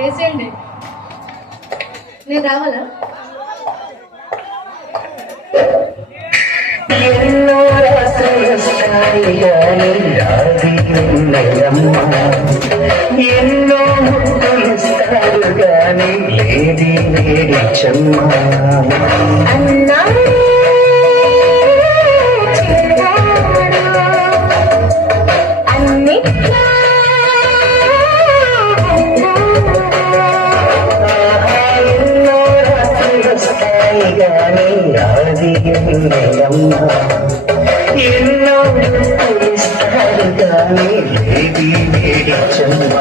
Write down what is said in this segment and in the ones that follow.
వేసేయండి. నేను రావాలా? ఎన్నో ముద్దులిస్తారు గాని లేది వేడి చెమ్మ అన్నా ఎన్నో ఇస్తారు కానీ లేది వేడి చెమ్మ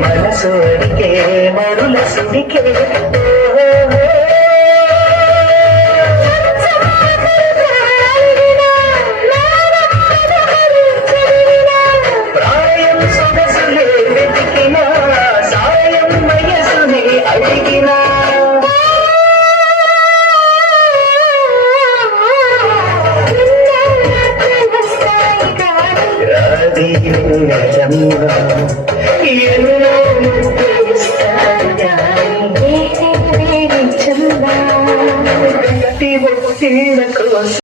మనసోడికే మరుల సుడికే ప్రాయం సొగసులే వెతికిన సాయం వయసునే అడిగిన రాది నిజంగా ఎన్నో ఒత్తిళ్ళ కోసం